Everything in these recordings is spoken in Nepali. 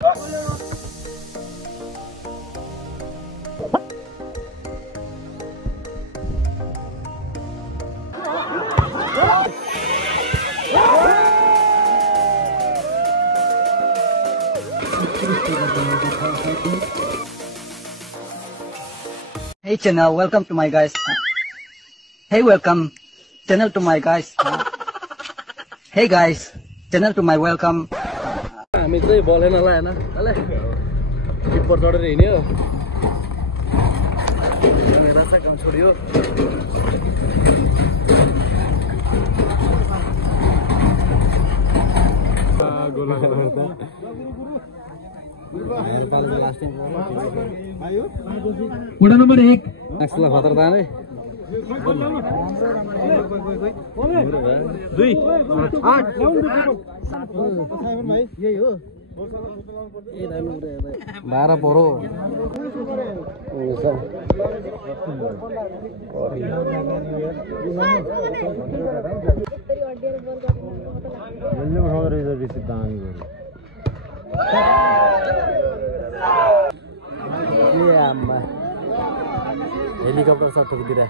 Hey channel, welcome to my guys. Hey, welcome channel to my guys. Hey guys, channel to my welcome. हामी चाहिँ बोलेन ल हैन ले टिप्पर चढेर हिँड्यो मेरा चाहिँ गाउँ छोड्यो गोला गर्दा हाम्रो पालो चाहिँ लास्ट टाइम आयो वडा नम्बर 1 एक्सला खतरदार है 2 8 भाइ यही हो 12 परो हेलिकप्टर शट गिरा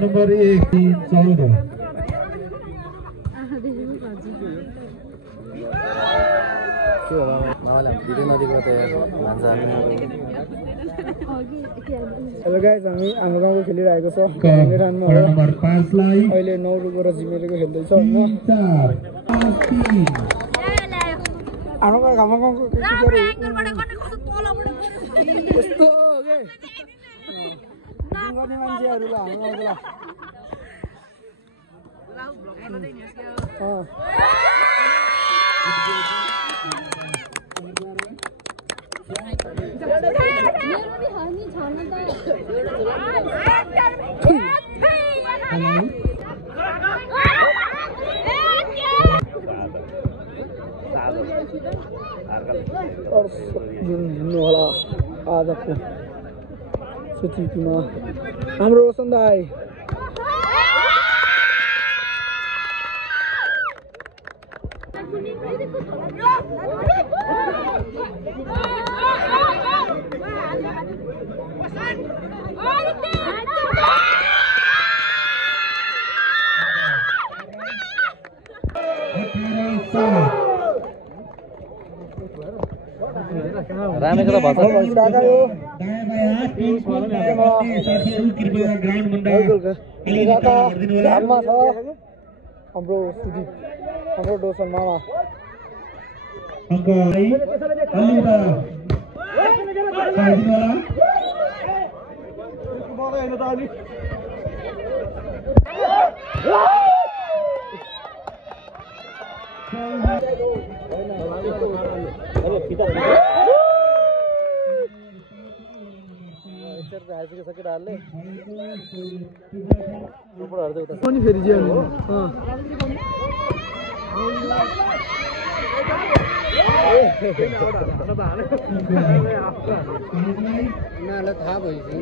नंबर 1 3 14 हेलो गाइस हामी हाम्रो गाउँको खेलिरहेको छ नेरानमा हो नम्बर 5 लाई अहिले 9 रुको र जिमेलको खेल्दै छ हैन हाम्रो गाउँको क्रिकेटर एंकरबाट गर्ने कस्तो तलबाट गरे यस्तो हो के गर्ने मान्छेहरु ल हाम्रो गाउँको ल मेरो नि हानि छैन त हाम्रो रोशन दाइ रामेको त भन्छ कृपया ग्राउन्ड भन्दा हाम्रो डोसन मामा अंक अलिदा साइड वाला बोले हैन त अनि पनि फेरि जियो थाहा भइसक्यो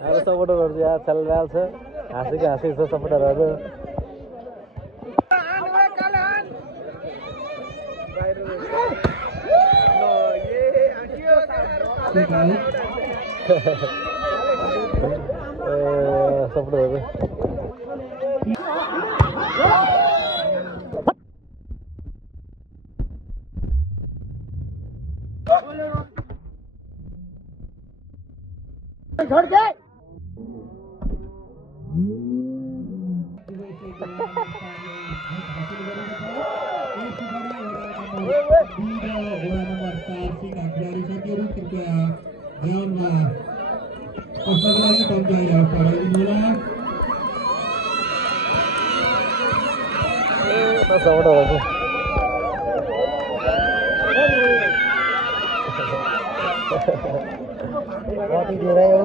हाम्रो सपोर्टरहरु यहाँ चलिरहेको छ हाँसेको छ सपोर्टरहरु सपोर्टरहरु छोड़ दे कति धेरै हो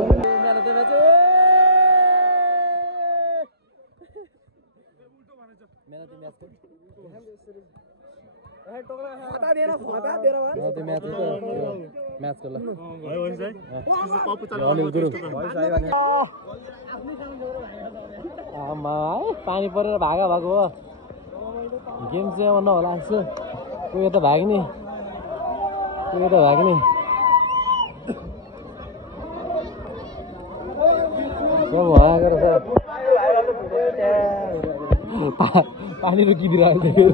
मेहनती म्याच खता दिएर भयो त्यो म्याचको ल आमा है पानी परेर भागा भएको हो गेम चाहिँ अब नहोला जस्तो कोही यता भाग्ने कोही यता भाग्ने सब भगाएको रहेछ पानी रोकिदिएर अहिले फेरि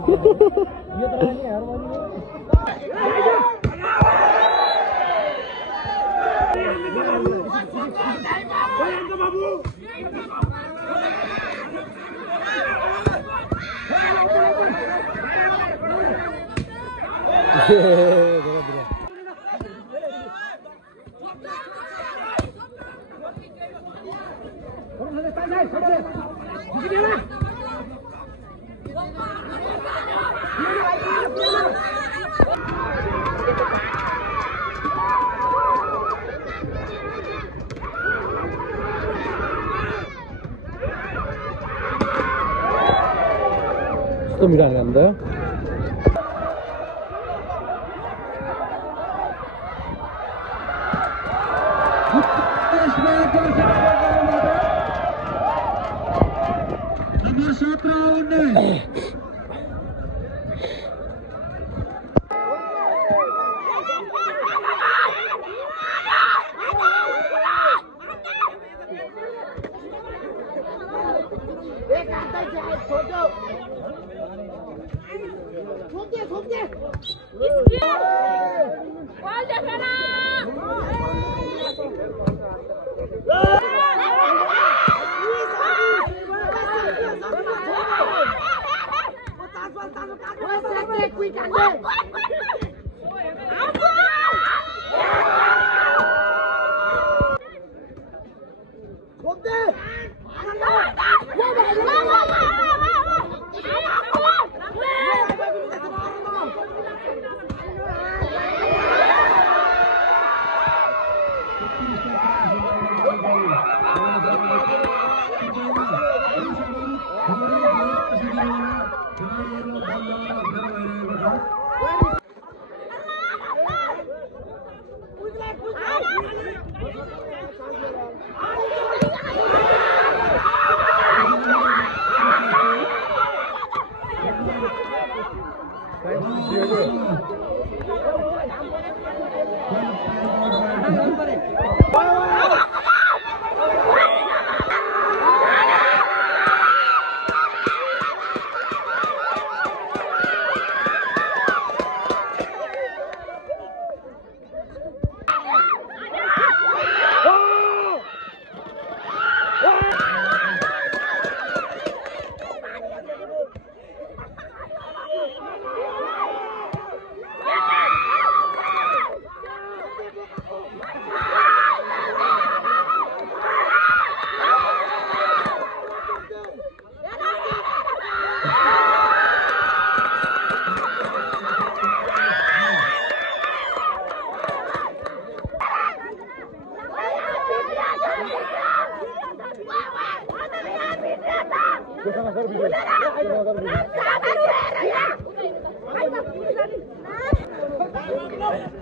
कस्तो मिठो हाल्यो अन्त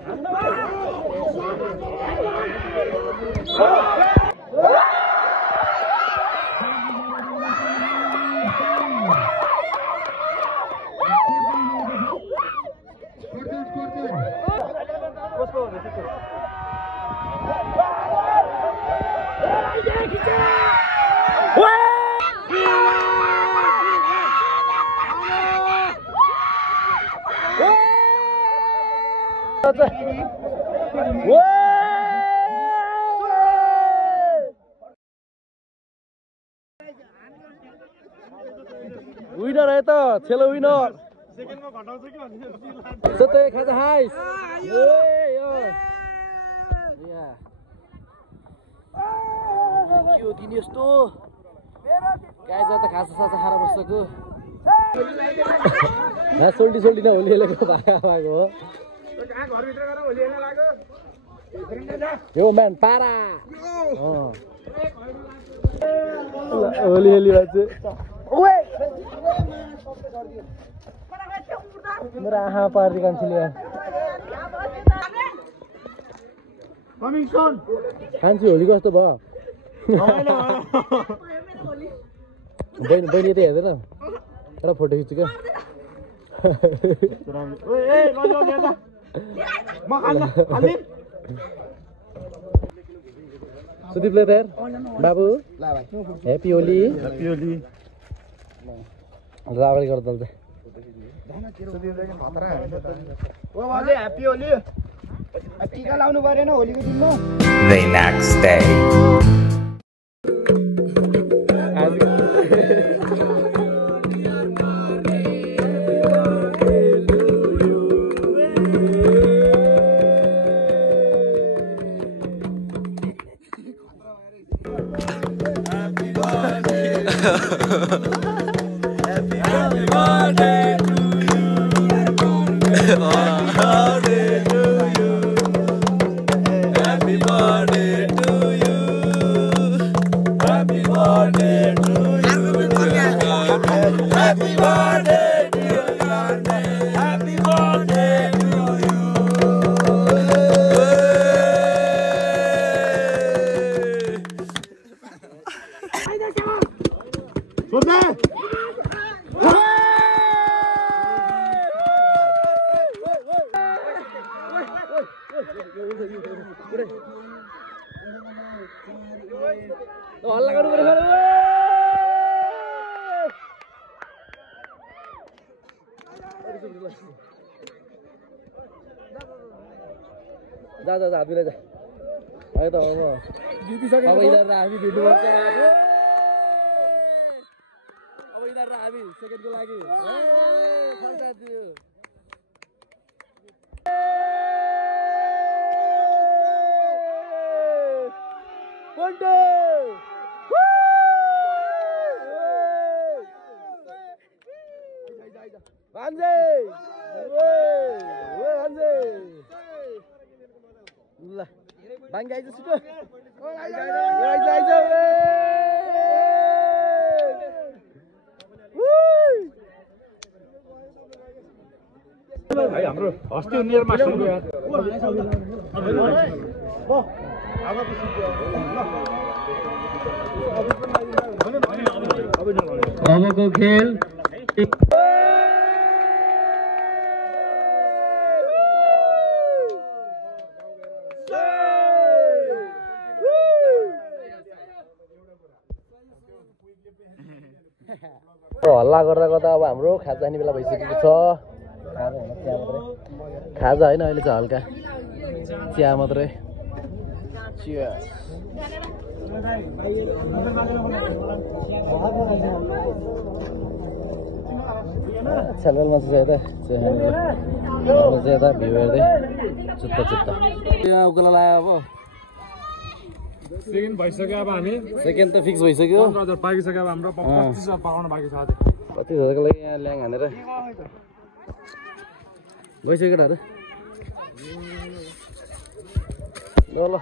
नंबर 17 विनर है त छेलो विनर सेकेन्डमा घटाउँछ कि भन्ने सबै खाजा हाइस आयो यो दिन यस्तो गाई जात खासा सासा खाएर बसेको घाँस सोल्टी सोल्टी नहोलिएको भागा भएको हो घरभित्र गएर होलिएला लाग्यो यो म्यान पारा होली हेली बाजे मेरो आँखा पार्दै कान्छेले यार खान्छु होली कस्तो भयो बहिनी यतै हेर्दैन एउटा फोटो खिच्छु क्या सुदीप लेदर बाबु ह्याप्पी होली रावली गर्दा ह्याप्पी होली टिका लाउनु परेन होलीको दिनमा The next day. हल्ला गर्नु पर्यो जा हामीलाई जा अहिले त अब यिनीहरू हामी भिड्नुपर्छ अब यिनीहरू हामी सेकेन्डको लागि फर्स्ट दियो Bang guys, situ. हाम्रो अस्ति नियरमा सुरु गयो अबको खेल हल्ला गर्दा गर्दा अब हाम्रो खाजा खाने बेला भइसकेको छ खाजा होइन अहिले चाहिँ हल्का चिया मात्रै छलफलमा चाहिँ यता चिया खाने चाहिँ यता भ्यू हेर्दै चित्त यहाँ उकालो लाग्यो अब सेकेन्ड भइसक्यो अब हामी सेकेन्ड त फिक्स भइसक्यो 15,000 पाकिसक्यो अब हाम्रो 25,000 पाउन बाँकी छ अझै 25,000 को लागि यहाँ ल्याङ हानेर गइसक्यो केटाहरू ल ल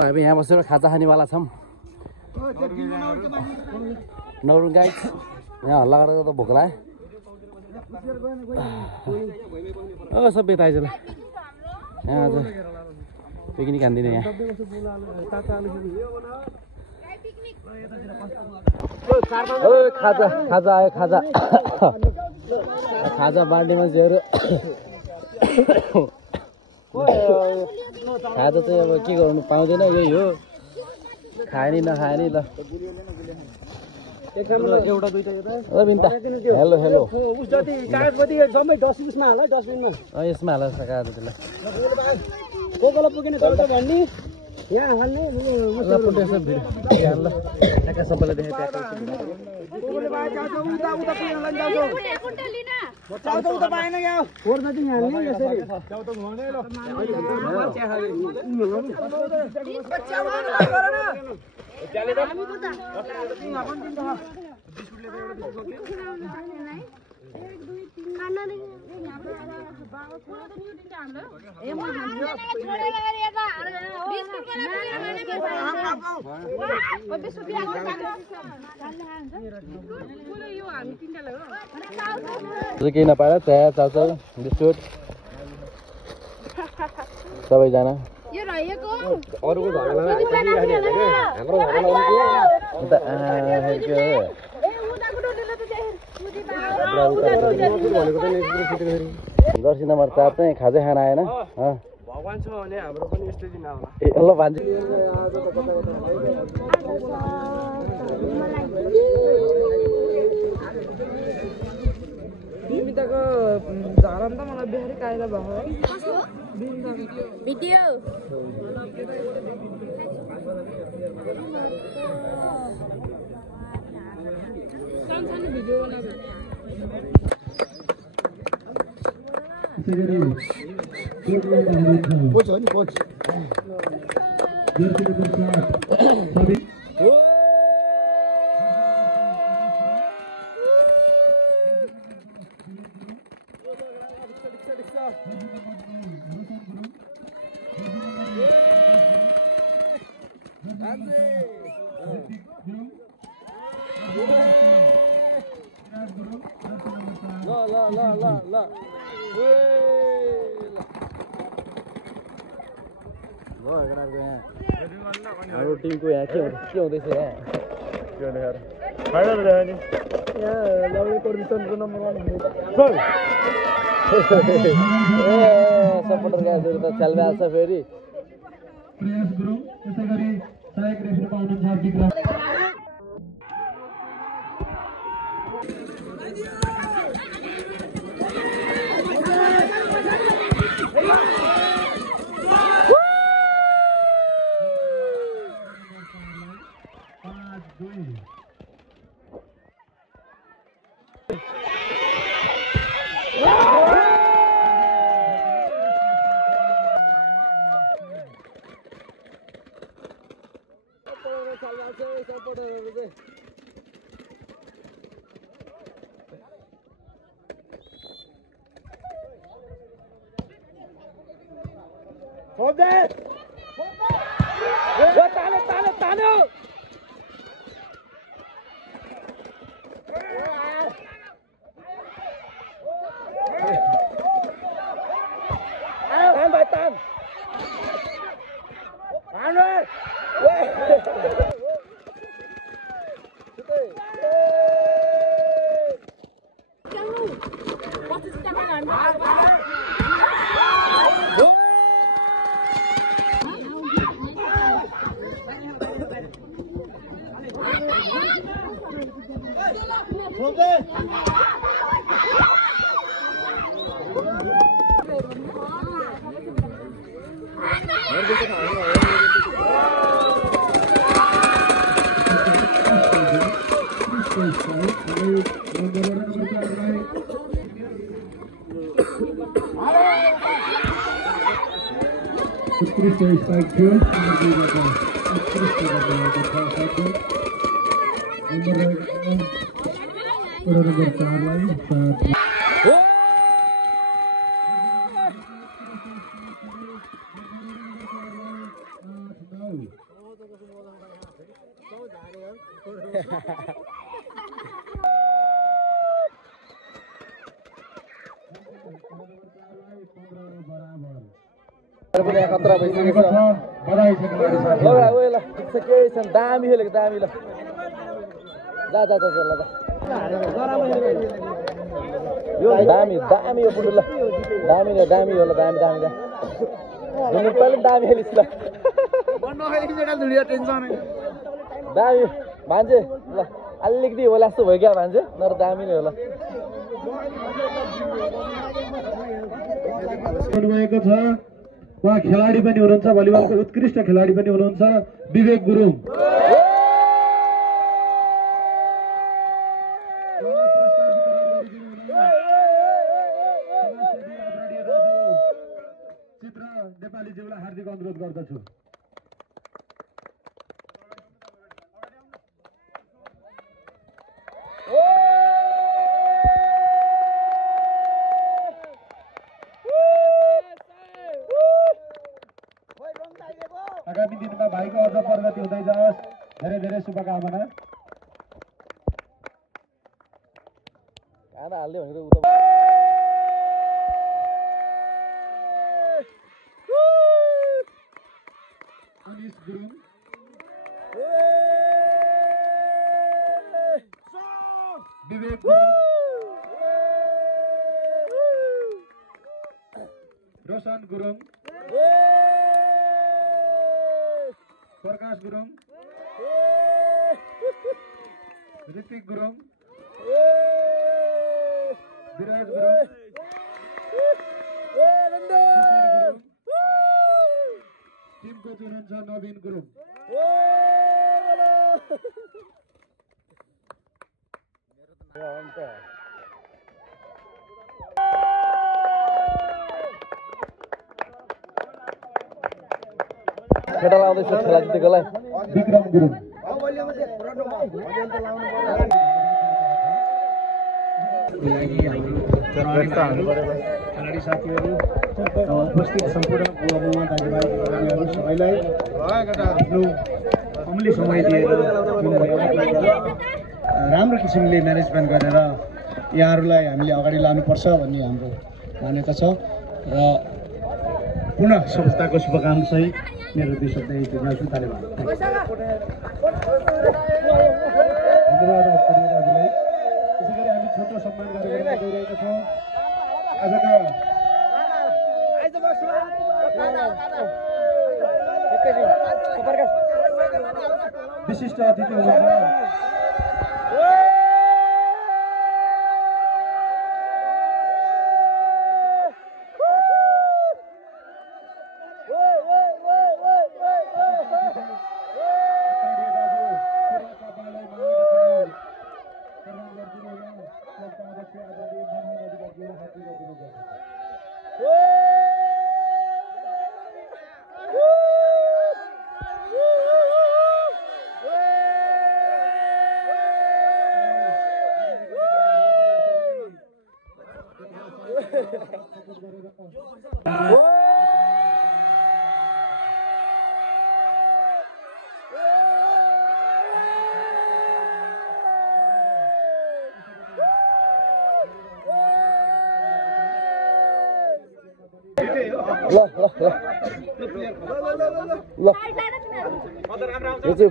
हामी यहाँ बसेर खाजा खानेवाला छौँ नौरुङ गाइड यहाँ हल्ला गरेर त भोक लाग्यो सबै आइज ल यहाँ आज पिकनिक हान्दिने यहाँ खाजा खाजा आयो खाजा खाजा बाँड्ने मान्छेहरू खाजा चाहिँ अब के गर्नु पाउँदैन यही हो खाने नखाने ल एउटा दुईटा हेलो हेलो सबै डस्टबिनमा हाल है डस्टबिनमा यसमा हाल कागज कोकोला पुगेन त भन्ने यहाँ हाल्ने सबैलाई देखाइ केही नपाएर चिया चाउचाउ बिस्कुट सबैजना अरूको झगडा जर्सी नम्बर 4 चाहिँ खाजै खान आएन भगवान छ भने हाम्रो पनि यस्तै दिन आउला ए ल भान्जी बिमिताको झरन त मलाई बिहारी कायदा भयो है भिडियो सानो भिडियो बनाएको कोच हो नि कोच हाम्रो टिमको यहाँ के हुँदैछ यहाँ परमिसनको नम्बर 1 सपोर्टर गाइजहरु त चल्दै आछ फेरि प्रयास गरौँ त्यसैगरी सहायक रेफरी पाउनुहुन्छ विक्रम दामी खेलेको दामी ल जा यो दामी दामी हो पुटु ल दामी न दामी हो ल दामी दामी जा जुन पहिले दामी खेलिस ल दामी भान्जे ल अलिकति होला जस्तो भयो क्या भान्जे नर दामी नै होला भएको छ उहाँ खेलाडी पनि हुनुहुन्छ भलिबलको उत्कृष्ट खेलाडी पनि हुनुहुन्छ विवेक गुरुङ चित्र नेपालीज्यूलाई हार्दिक अनुरोध गर्दछु आगामी दिनमा भाइको अझ प्रगति हुँदै जाओस्। धेरै धेरै शुभकामना। खाना हाल्दै भनेको उता अनिश गुरुङ विवेक गुरुङ रोशन गुरुङ प्रकाश गुरुङ ऋतिक गुरुङ विराज गुरुङ टिम कोच हुनुहुन्छ नवीन गुरुङ। केटा लाउँदैछ खेला जितेकोलाई विक्रम गुरुङ लागि हाम्रो खेलाडी साथीहरू उपस्थित सम्पूर्ण बुवा दाजुभाइ दिदीबहिनीहरू सबैलाई आफ्नो अमूल्य समय दिएर राम्रो किसिमले म्यानेजमेन्ट गरेर यहाँहरूलाई हामीले अगाडि लानुपर्छ भन्ने हाम्रो मान्यता छ र पुनः सफलताको शुभकामना मेरो दुई शब्द यही दिन्छु। धन्यवाद। धन्यवाद दाजुलाई। त्यसै गरी हामी छोटो सम्मान कार्यक्रममा गइरहेका छौँ। आजका विशिष्ट अतिथि हुनुहुन्छ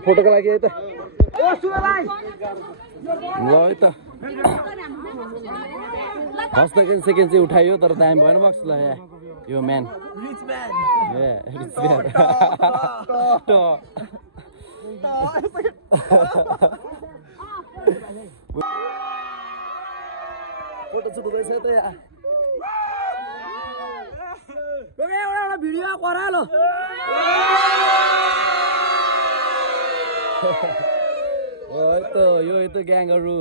फोटोको लागि है त ल है त फर्स्ट सेकेन्ड चाहिँ उठायो तर दामी भएन बक्स ल यो म्यान फोटो सुट हुँदैछ त यहाँ भिडियो करालो यो त ग्याङहरू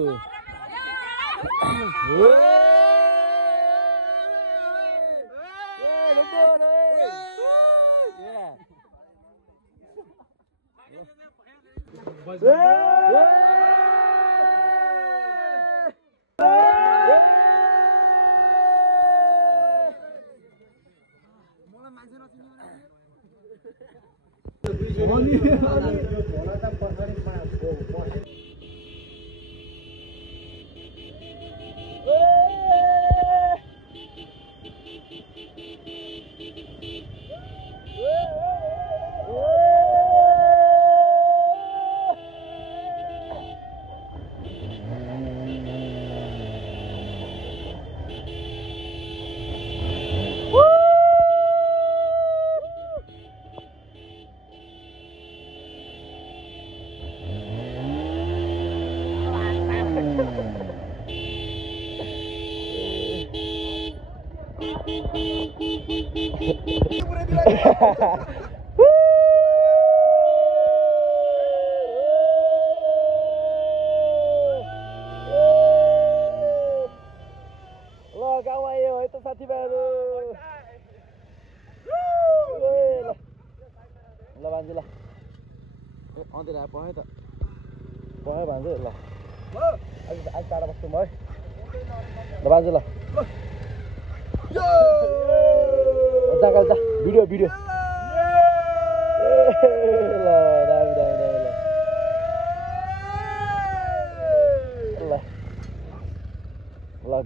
भिडियो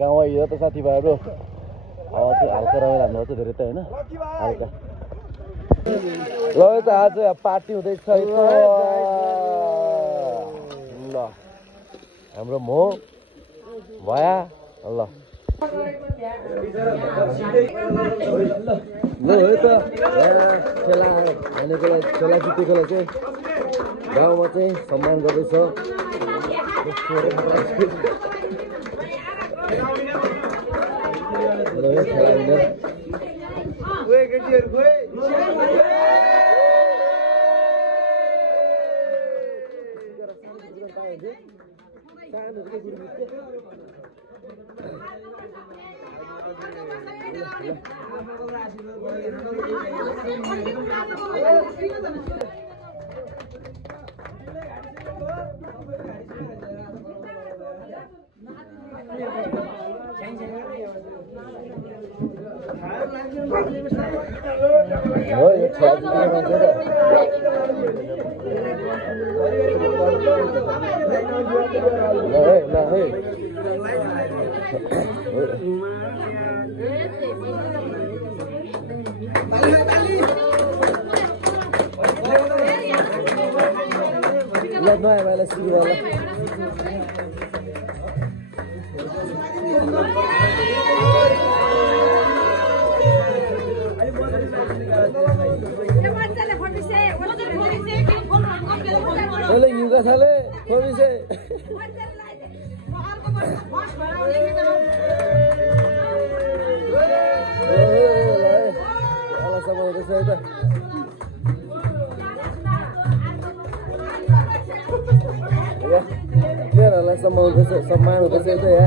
गाउँमा हिँड्दा त साथीभाइहरू हावा चाहिँ हल्का रमाइरहनु भएको छ धेरै त होइन हल्का ल त आज पार्टी हुँदैछ ल हाम्रो मो भया ल खेला हानेकोलाई खेला जितेकोलाई चाहिँ गाउँमा चाहिँ सम्मान गर्दैछ नयाँ भाइलाई सुरु होला Sale juga sale, kok bisa? Alah sama udah saya dah. Biar alah sama udah saya dah ya.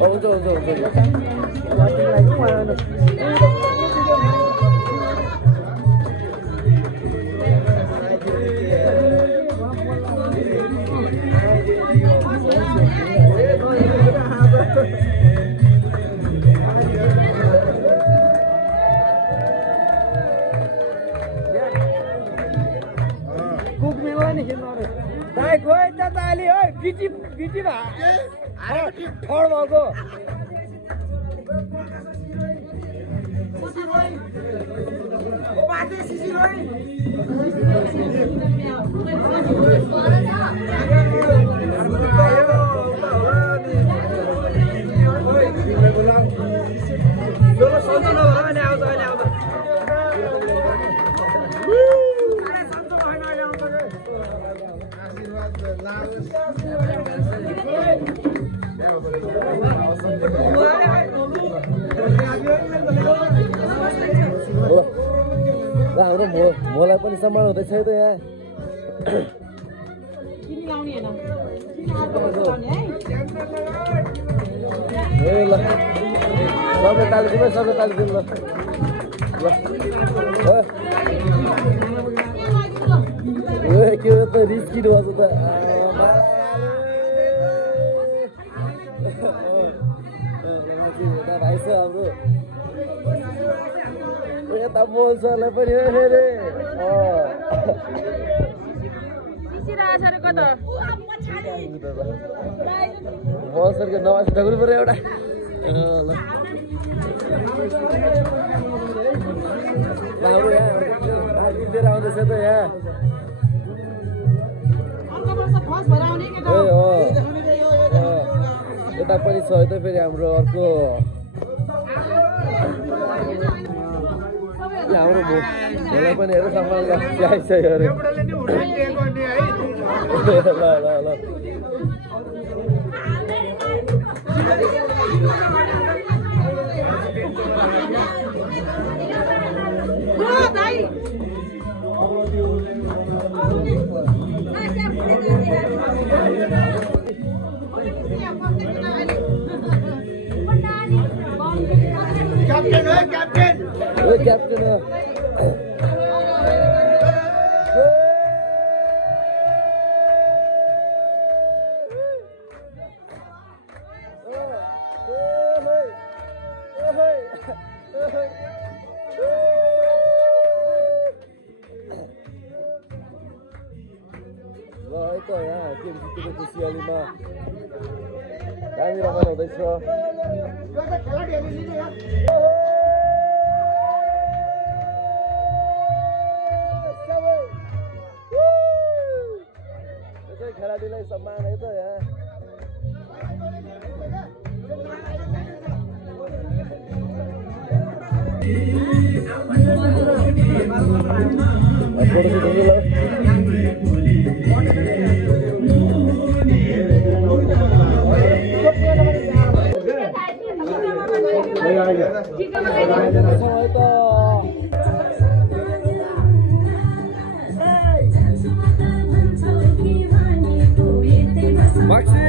Oh, betul. हाम्रो मोलाई पनि सम्मान हुँदैछ है त यहाँ सबै तालिदिनु ल के हो त रिस्किट भएको त भाइ छ हाम्रो यता मोलसरलाई पनि फेरि मोलसरको नमाज ढकुनु पर्यो एउटा ल राम्रो लिएर आउँदैछ त यहाँ यता पनि छ त फेरि हाम्रो अर्को हाम्रो मलाई पनि हेर्नु सम्मान ल्याइसक्यो अरे ल क्याप्टेन सियालीमा दामी रमाइलो हुँदैछ खेलाडीलाई सम्मान है त यहाँ फोटो खिच्नु ल समय त Maxi!